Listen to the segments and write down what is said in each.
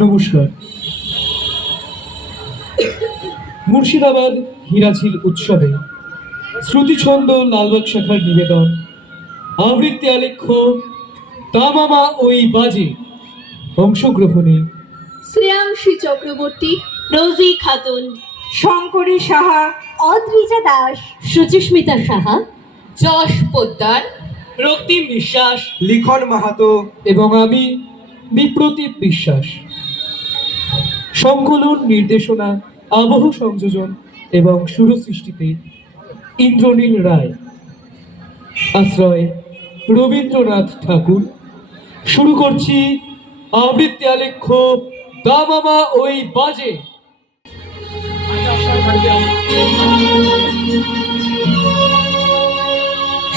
নমস্কার। মুর্শিদাবাদ হীরাঝিল উৎসবে শ্রুতিছন্দ লালবাগ শাখার নিবেদন আবৃত্তি আলেখ্য তামামা ওই বাজে অংশগ্রহণে শ্রেয়াংশী চক্রবর্তী, রোজি খাতুন, শঙ্করী সাহা, অদ্রিজা দাস, সুচিস্মিতা সাহা, যশ পোদ্দার, রক্তিম বিশ্বাস লিখন মাহাতো এবং আমি বিপ্রতীপ বিশ্বাস। সংকলন, নির্দেশনা, আবহ সংযোজন এবং সুরসৃষ্টিতে ইন্দ্রনীল রায়। আশ্রয় রবীন্দ্রনাথ ঠাকুর। শুরু করছি আবৃত্তি আলেখ্য তামামা ওই বাজে।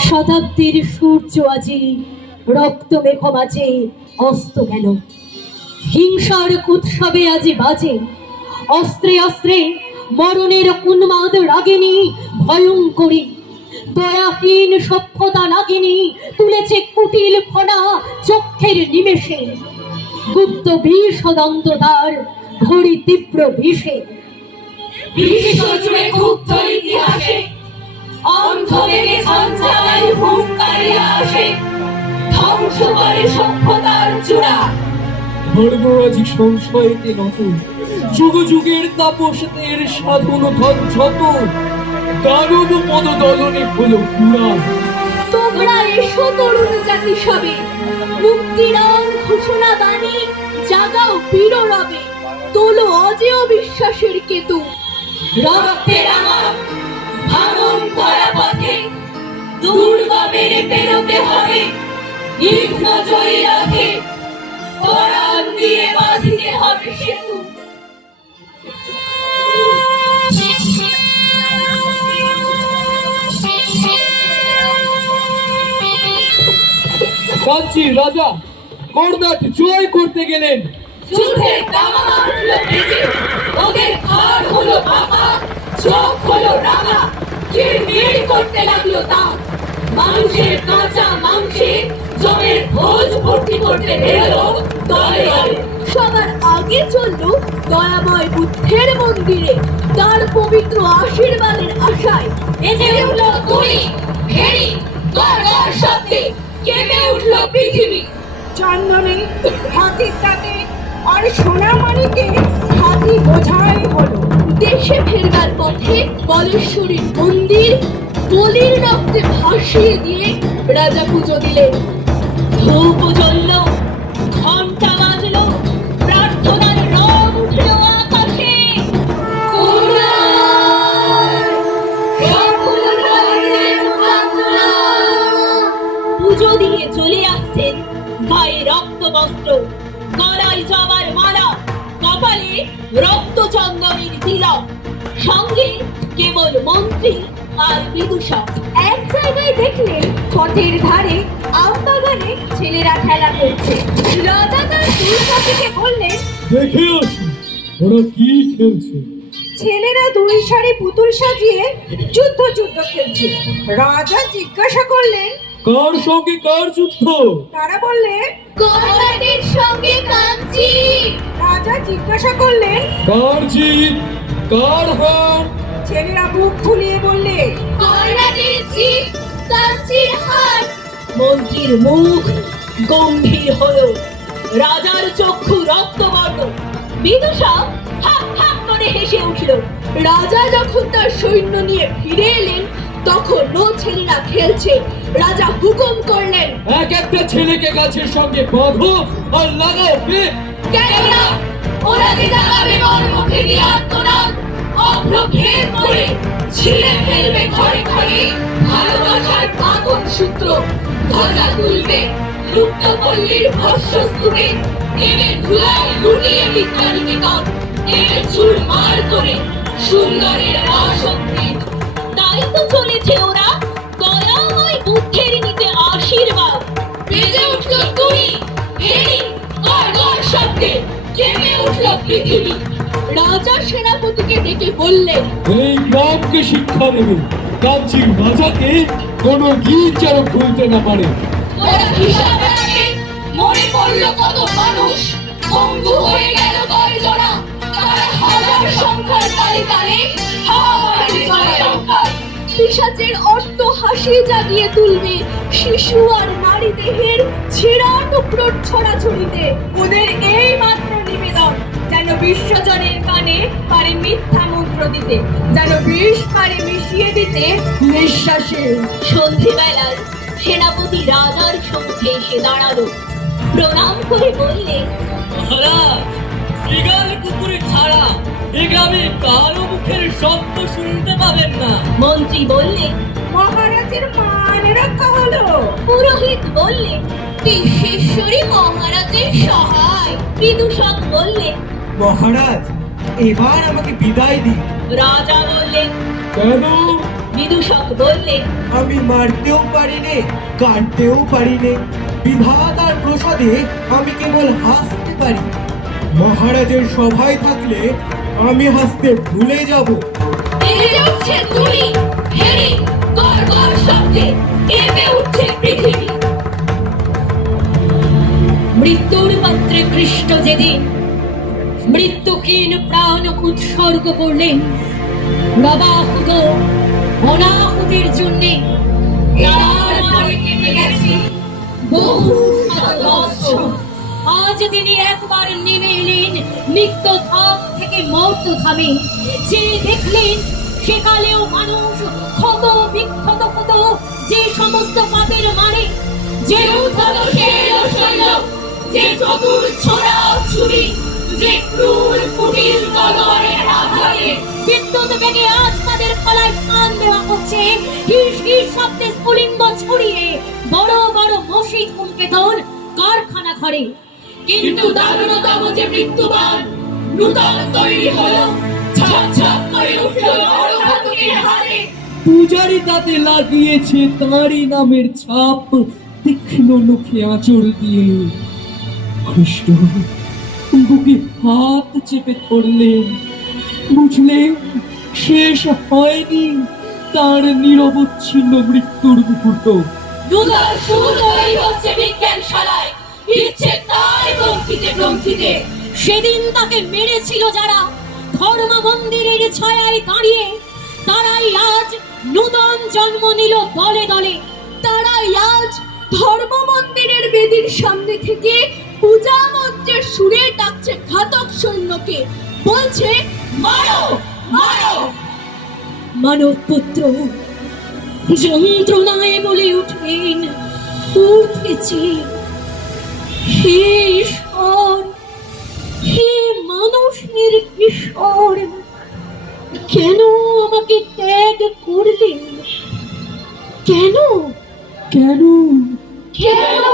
শতাব্দীর সূর্য আজি রক্ত মেঘ মাঝে অস্ত গেল। হিংসার উৎসবে আজি বাজে অস্ত্রে অস্ত্রে মরণের উন্মাদ রাগিনী ভয়ঙ্করী। দয়াহীন সভ্যতা নাগিনী তুলেছে কুটিল ফনা চক্ষের নিমেষে। গুপ্ত বিষ দন্ত তার ঘড়ি তীব্র বিষে। বিশ্বজুড়ে ক্ষুব্ধ ইতিহাসে অন্ধ বেগে ঝঞ্ঝায় হুঙ্কারে আসে, ধ্বংস করে সভ্যতার চূড়া। ধর্মরাজি সংশয়েতে নত, যুগ যুগের তাপসদের সাধন ধন যত, দানব পদ দলনে হলো পুরা। তোমরা এসো তরুণ জাতি সবে, মুক্তিরং ঘোষণা বাণী জাগাও বীর রবে। তোলো অজেয় বিশ্বাসের কেতু। রক্তে রাঙা ভাঙন করা পথে দুর্গমের পেরোতে হবে। নিম্ন জয়ী রথে পরাণ দিয়ে বাঁধিতে হবে সেতু। কাঞ্চীর রাজা কর্ণাট জয় করতে গেলেন। যুদ্ধের দামামা উঠল বেজে, ওদের ঘাড় হলো বাঁকা, চোখ হলো রাঙা, কিরমির করতে লাগলো দাঁত। মানুষের কাঁচা মাংসে জমের ভোজ ভর্তি করতে বেরোলো দলে দলে। সবার আগে চললো দয়াময় বুদ্ধের মন্দিরে, তার পবিত্র আশীর্বাদের আশায়। বেজে উঠল তুড়ি, ভেড়ি, গড় গড় শব্দে কেঁপে উঠল পৃথিবী। চন্দনে হাতির তাতে আর সোনামণিকে হাতি বোঝাই হলো। দেশে ফেরবার পথে বলেশ্বরীর মন্দির বলির রক্তে ভাসিয়ে দিয়ে রাজা পুজো দিলেন। ধূপ জ্বলল, ঘন্টা বাজলো, প্রার্থনার রব উঠল আকাশে। পুজো দিয়ে চলে আসছেন গায়ে রক্ত বস্ত্র, গলায় জবার মালা, কপালে রক্ত চন্দনের তিলক, সঙ্গে কেবল মন্ত্রী আর বিদূষক। এক জায়গায় দেখলেন পথের ধারে আম বাগানে ছেলেরা খেলা করছে। রাজা তার দুই সাথীকে বললেন, দেখে আসি ওরা কি খেলছে। ছেলেরা দুই সারি পুতুল সাজিয়ে যুদ্ধ যুদ্ধ খেলছে। রাজা জিজ্ঞাসা করলেন, কার সঙ্গে কার যুদ্ধ? তারা বললে, কর্ণাটের সঙ্গে কাঞ্চি। রাজা জিজ্ঞাসা করলেন, কার জিত কার হার? ছেলেরা বুক ফুলিয়ে বললে, কর্ণাটের জিত, কাঞ্চির হার। মন্ত্রীর মুখ গম্ভীর হলো, রাজার চক্ষু রক্তবর্ণ। বিদূষক হাক হাক করে হেসে উঠল। রাজা যখন তার সৈন্য নিয়ে ফিরে এলেন তখনও ছেলেরা খেলছে। রাজা হুকুম করলেন, এক একটা ছেলেকে গাছের সঙ্গে বাঁধো আর লাগাও বেত। কেন না, ওরা যে জাগাবে ওর মুখে দিয়ে আত্মনাদ, অভ্রভেদ করে ছিঁড়ে ফেলবে ঘরে ঘরে ভালোবাসার পাগল সূত্র। ধ্বজা তুলবে লুপ্ত পল্লীর ভস্মস্তূপে, নেমে ধুলায় লুটিয়ে বিজ্ঞানীকে নেমে চুরমার করে সুন্দরের আসক্তি। তাই তো চলেছে ওরা দয়াময় বুদ্ধের নিতে আশীর্বাদ। বেজে উঠল তুড়ি, ভেড়ি, গড় গড় শব্দে কেঁপে উঠল পৃথিবী। রাজা সেনাপতিকে ডেকে বললেন, এই গ্রামকে শিক্ষা দেবে, কাঞ্চীর রাজাকে কোনো গীত যেন ভুলতে না পারে। ওরা হিসাব রাখে মরে পড়ল কত মানুষ, পঙ্গু হয়ে গেল পিশাচের অট্ট হাসি জাগিয়ে তুলবে শিশু আর নারী দেহের ছেঁড়া টুকরোর ছড়াছড়িতে। ওদের এই মাত্র নিবেদন, যেন বিশ্বজনের কানে পারে মিথ্যা মন্ত্র দিতে, যেন বিষ পারে মিশিয়ে দিতে নিঃশ্বাসে। সন্ধিবেলায় সেনাপতি রাজার সম্মুখে এসে দাঁড়ালো, প্রণাম করে বললে, মহারাজ, শ্রীগাল কুকুরে ছাড়া এ গ্রামে কারো মুখের শব্দ শুনতে পাবেন না। মন্ত্রী বললে, মহারাজের মান রক্ষা হলো। পুরোহিত বললে, বিশ্বেশ্বরী মহারাজের সহায়। বিদূষক বললে, মহারাজ, এবার আমাকে বিদায় দিন। রাজা বললেন, কেন? বিদূষক বললে, আমি মারতেও পারি নে, কাটতেও পারি নে। বিধাতার প্রসাদে আমি কেবল হাসতে পারি। মহারাজের সভায় থাকলে আমি হাসতে ভুলে যাব। বেজে উঠছে তুড়ি, হেরি, গড় গড় শব্দে কেঁপে উঠছে পৃথিবী। মৃত্যুর পাত্রে কৃষ্ণ যেদিন মৃত্যুহীন প্রাণ উৎসর্গ করলেন, বাবাহুত অনাহুতির জন্যে তার মারে কেটে গেছে বহু শত বৎসর। আজ তিনি একবার নেমে এলেন নিত্য ধাম থেকে মর্ত ধামে। যে দেখলেন সেকালেও মানুষ ক্ষত বিক্ষত হতো যে সমস্ত পাপের মারে, যে উদ্ধত শের শৈল, যে চতুর ছোড়া ছুরি, যে ক্রূর কুটিল তলোয়ারের আঘাতে বিদ্যুৎ বেগে আজ তাদের গলায় টান দেওয়া হচ্ছে। হিস হিস শব্দে স্ফুলিঙ্গ ছড়িয়ে বড় বড় মসজিদ ধূমকেতন কারখানা ঘরে। কিন্তু দারুণতম যে মৃত্যুবান নূতন তৈরি হলো, ঝাঁক ঝাঁক করে উঠল নরঘাতকের হাতে। পূজারি তাতে লাগিয়েছে তাঁরই নামের ছাপ তীক্ষ্ণ নখে আঁচড় দিয়ে। কৃষ্ণ বুকে হাত চেপে ধরলেন, বুঝলেন শেষ হয়নি তার নিরবচ্ছিন্ন মৃত্যুর মুহূর্ত। নূতন সুর তৈরি হচ্ছে বিজ্ঞানশালায়, ইচ্ছে তাই গ্রন্থিতে গ্রন্থিতে। সেদিন তাকে মেরেছিল যারা ধর্ম মন্দিরের ছায়ায় দাঁড়িয়ে, তারাই আজ নূতন জন্ম নিল দলে দলে। তারাই আজ ধর্ম মন্দিরের বেদির সামনে থেকে পূজা মন্ত্রের সুরে ডাকছে ঘাতক সৈন্যকে, বলছে মারো মারো। মানব পুত্র যন্ত্রণায় বলে উঠলেন, উঠেছি হে ঈশ্বর, হে মানুষের ঈশ্বর, কেন আমাকে ত্যাগ করলেন? কেন কেন? কেন?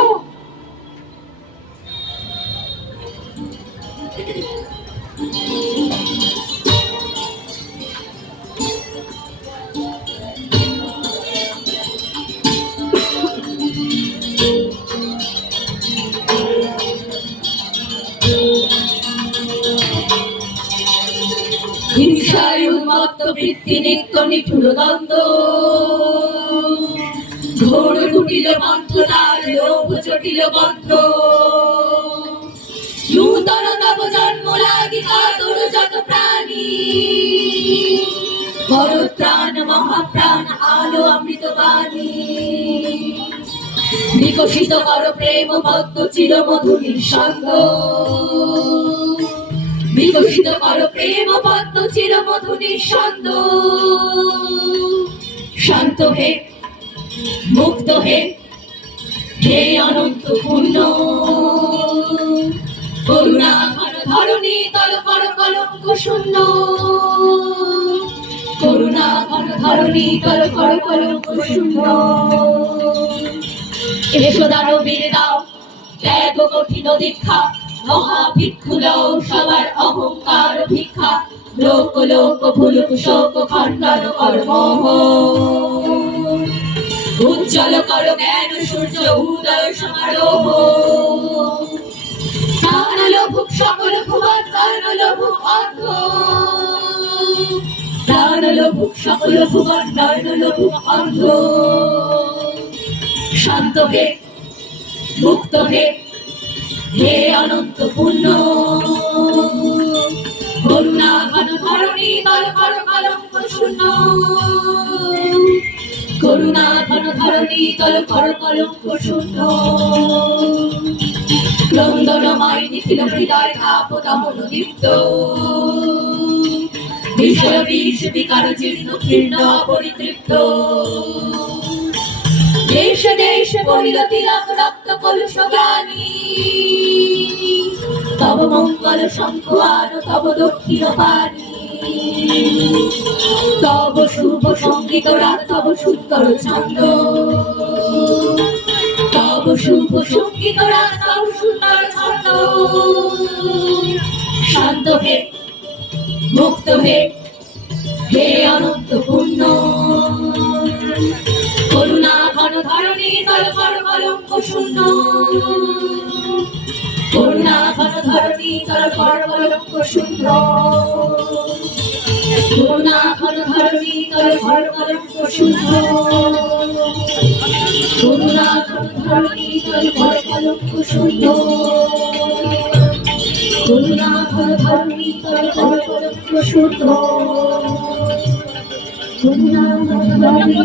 হিংসায় উন্মত্ত বৃত্তি নিত্য নিঠুর দ্বন্দ্ব, ঘোর কুটিল মন্থনার লোভ জটিল বন্ধ। নূতন তব জন্ম লাগি কাতর যত প্রাণী, পরপ্রাণ মহাপ্রাণ আলো অমৃত বাণী। বিকশিত কর প্রেম পদ্ম চির মধু নিঃসন্দ, বিকশিত কর প্রেম পদ্ম চির মধু নিঃসন্দ। শান্ত হে, মুক্ত হে, হে অনন্ত পূর্ণ, করুণা ঘন ধরণী তল কর কলঙ্ক শূন্য। করুণা ঘন ধরণী তল কর কলঙ্ক শূন্য। এসো দানবীর দাও ত্যাগ কঠিন দীক্ষা, মহাভিক্ষু লও সবার অহংকার ভিক্ষা। লোক লোক ভুলুক শোক খণ্ডন কর মোহ, উজ্জ্বল কর জ্ঞান সূর্য উদয় সমারোহ। প্রাণ লোভুক সকল ভুবন কর্ণ লোভুক অন্ধ, প্রাণ লোভুক সকল ভুবন কর্ণ লোভুক অন্ধ। শান্ত হে, মুক্ত হে, হে অনন্ত পূর্ণ, করুণা ঘন ধরণী তল কর কলঙ্ক শূন্য। করুণা ঘন ধরণী তল কর কলঙ্ক শূন্য ক্রন্দনময় নিখিল হৃদয় তাপ দমন দীপ্ত বিষয় বিষ বিকার জীর্ণ কীর্ণ পরিতৃপ্ত দেশ দেশ বহিল তিলক রক্ত কলুষ গানি তব মঙ্গল শঙ্খ আর তব দক্ষিণ পানি তব শুভ সঙ্গীত রাগ তব সুন্দর ছন্দ তব শুভ সঙ্গীত রাগ তব সুন্দর ছন্দ শান্ত হে মুক্ত হে হে অনন্ত পূর্ণ করুণা ঘন ধরণী তল কর কলঙ্ক শূন্য করুণা ঘন ধরণী তল কর কলঙ্ক শূন্য করুণা ঘন ধরণী তল কর কলঙ্ক শূন্য করুণা ঘন ধরণী তল কর কলঙ্ক শূন্য করুণা ঘন ধরণী তল কর কলঙ্ক শূন্য করুণা ঘন ধরণী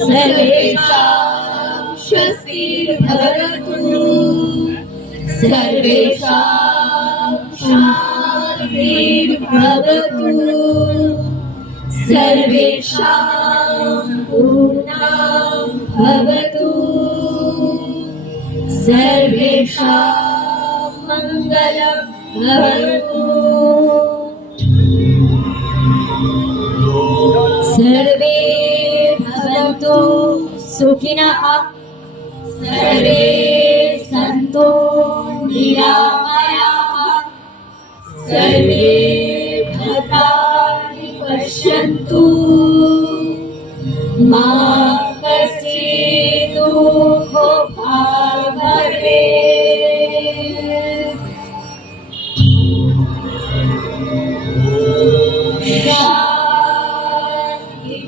सर्वेषां स्वस्तिर्भवतु सर्वेषां शान्तिर्भवतु सर्वेषां पूर्णं भवतु सर्वेषां मङ्गलं भवतु सर्वे भवन्तु सुखिनः सर्वे सन्तु निरामयाः सर्वे भद्राणि पश्यन्तु मा कश्चित् दुःखभाग् भवेत् शान्ति